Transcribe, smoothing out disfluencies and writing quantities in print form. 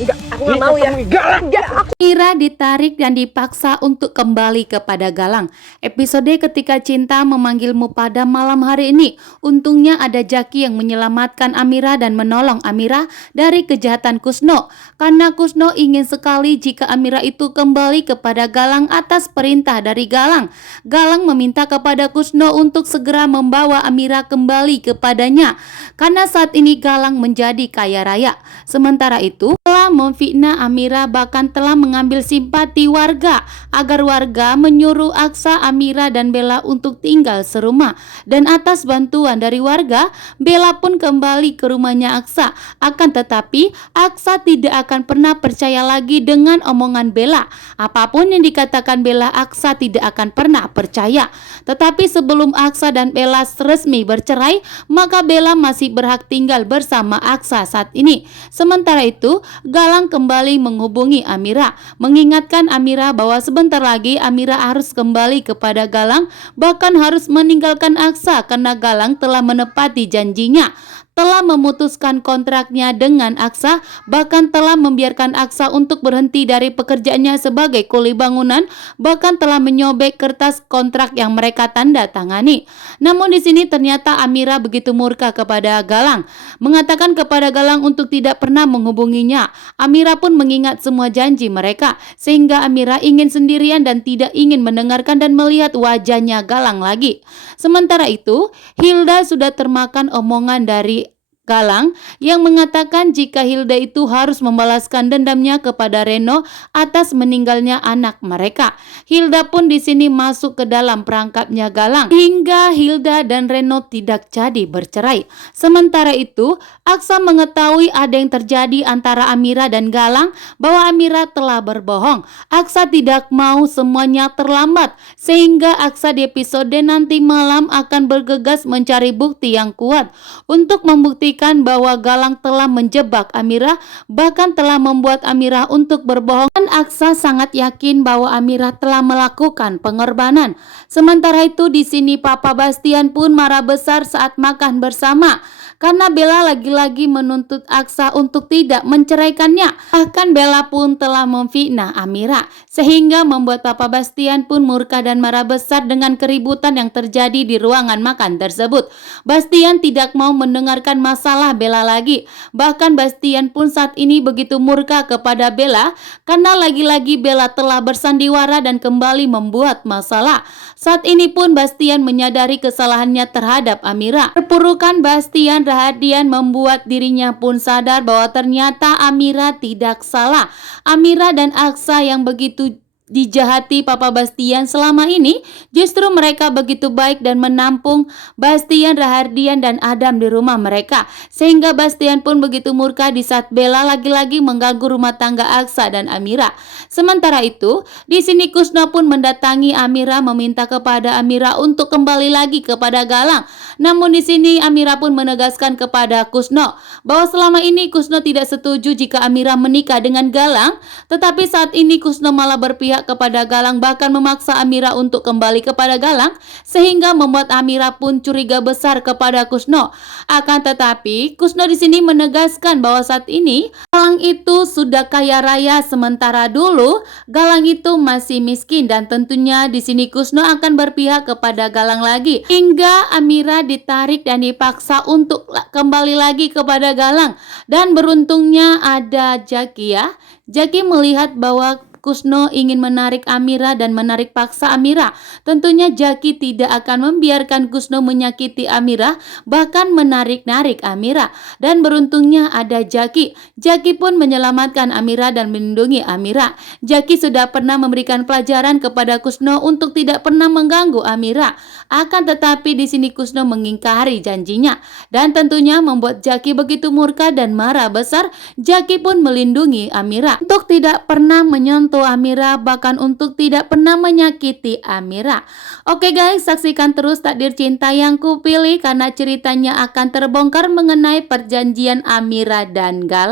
Enggak, aku nggak mau ya. Enggak, aku. Mira ditarik dan dipaksa untuk kembali kepada Galang. Episode ketika cinta memanggilmu pada malam hari ini. Untungnya ada Jaki yang menyelamatkan Amira dan menolong Amira dari kejahatan Kusno. Karena Kusno ingin sekali jika Amira itu kembali kepada Galang atas perintah dari Galang. Galang meminta kepada Kusno untuk segera membawa Amira kembali kepadanya. Karena saat ini Galang menjadi kaya raya. Sementara itu, telah memfitnah Amira, bahkan telah mengambil simpati warga agar warga menyuruh Aksa, Amira dan Bella untuk tinggal serumah. Dan atas bantuan dari warga, Bella pun kembali ke rumahnya Aksa. Akan tetapi Aksa tidak akan pernah percaya lagi dengan omongan Bella. Apapun yang dikatakan Bella, Aksa tidak akan pernah percaya. Tetapi sebelum Aksa dan Bella resmi bercerai, maka Bella masih berhak tinggal bersama Aksa saat ini. Sementara itu, Galang kembali menghubungi Amira, mengingatkan Amira bahwa sebentar lagi Amira harus kembali kepada Galang, bahkan harus meninggalkan Aksa karena Galang telah menepati janjinya, telah memutuskan kontraknya dengan Aksa, bahkan telah membiarkan Aksa untuk berhenti dari pekerjaannya sebagai kuli bangunan, bahkan telah menyobek kertas kontrak yang mereka tanda tangani. Namun di sini ternyata Amira begitu murka kepada Galang, mengatakan kepada Galang untuk tidak pernah menghubunginya. Amira pun mengingat semua janji mereka, sehingga Amira ingin sendirian dan tidak ingin mendengarkan dan melihat wajahnya Galang lagi. Sementara itu, Hilda sudah termakan omongan dari Galang yang mengatakan jika Hilda itu harus membalaskan dendamnya kepada Reno atas meninggalnya anak mereka. Hilda pun di sini masuk ke dalam perangkapnya Galang hingga Hilda dan Reno tidak jadi bercerai. Sementara itu, Aksa mengetahui ada yang terjadi antara Amira dan Galang, bahwa Amira telah berbohong. Aksa tidak mau semuanya terlambat, sehingga Aksa di episode nanti malam akan bergegas mencari bukti yang kuat untuk membuktikan bahwa Galang telah menjebak Amira, bahkan telah membuat Amira untuk berbohong. Dan Aksa sangat yakin bahwa Amira telah melakukan pengorbanan. Sementara itu di sini Papa Bastian pun marah besar saat makan bersama, karena Bella lagi-lagi menuntut Aksa untuk tidak menceraikannya. Bahkan Bella pun telah memfitnah Amira, sehingga membuat Papa Bastian pun murka dan marah besar dengan keributan yang terjadi di ruangan makan tersebut. Bastian tidak mau mendengarkan masalah Bella lagi. Bahkan Bastian pun saat ini begitu murka kepada Bella karena lagi-lagi Bella telah bersandiwara dan kembali membuat masalah. Saat ini pun Bastian menyadari kesalahannya terhadap Amira. Perpurukan Bastian Rahadian membuat dirinya pun sadar bahwa ternyata Amira tidak salah. Amira dan Aksa yang begitu dijahati Papa Bastian selama ini, justru mereka begitu baik dan menampung Bastian, Rahardian dan Adam di rumah mereka, sehingga Bastian pun begitu murka di saat Bella lagi-lagi mengganggu rumah tangga Aksa dan Amira. Sementara itu, di sini Kusno pun mendatangi Amira meminta kepada Amira untuk kembali lagi kepada Galang. Namun di sini Amira pun menegaskan kepada Kusno bahwa selama ini Kusno tidak setuju jika Amira menikah dengan Galang, tetapi saat ini Kusno malah berpihak kepada Galang, bahkan memaksa Amira untuk kembali kepada Galang, sehingga membuat Amira pun curiga besar kepada Kusno. Akan tetapi Kusno di sini menegaskan bahwa saat ini Galang itu sudah kaya raya, sementara dulu Galang itu masih miskin, dan tentunya di sini Kusno akan berpihak kepada Galang lagi, hingga Amira ditarik dan dipaksa untuk kembali lagi kepada Galang. Dan beruntungnya ada Jaki ya. Jaki melihat bahwa Kusno ingin menarik Amira dan menarik paksa Amira. Tentunya Jaki tidak akan membiarkan Kusno menyakiti Amira, bahkan menarik-narik Amira. Dan beruntungnya ada Jaki. Jaki pun menyelamatkan Amira dan melindungi Amira. Jaki sudah pernah memberikan pelajaran kepada Kusno untuk tidak pernah mengganggu Amira. Akan tetapi di sini Kusno mengingkari janjinya, dan tentunya membuat Jaki begitu murka dan marah besar. Jaki pun melindungi Amira untuk tidak pernah menyentuh Amira, bahkan untuk tidak pernah menyakiti Amira. Oke guys, saksikan terus Takdir Cinta Yang Kupilih karena ceritanya akan terbongkar mengenai perjanjian Amira dan Galang.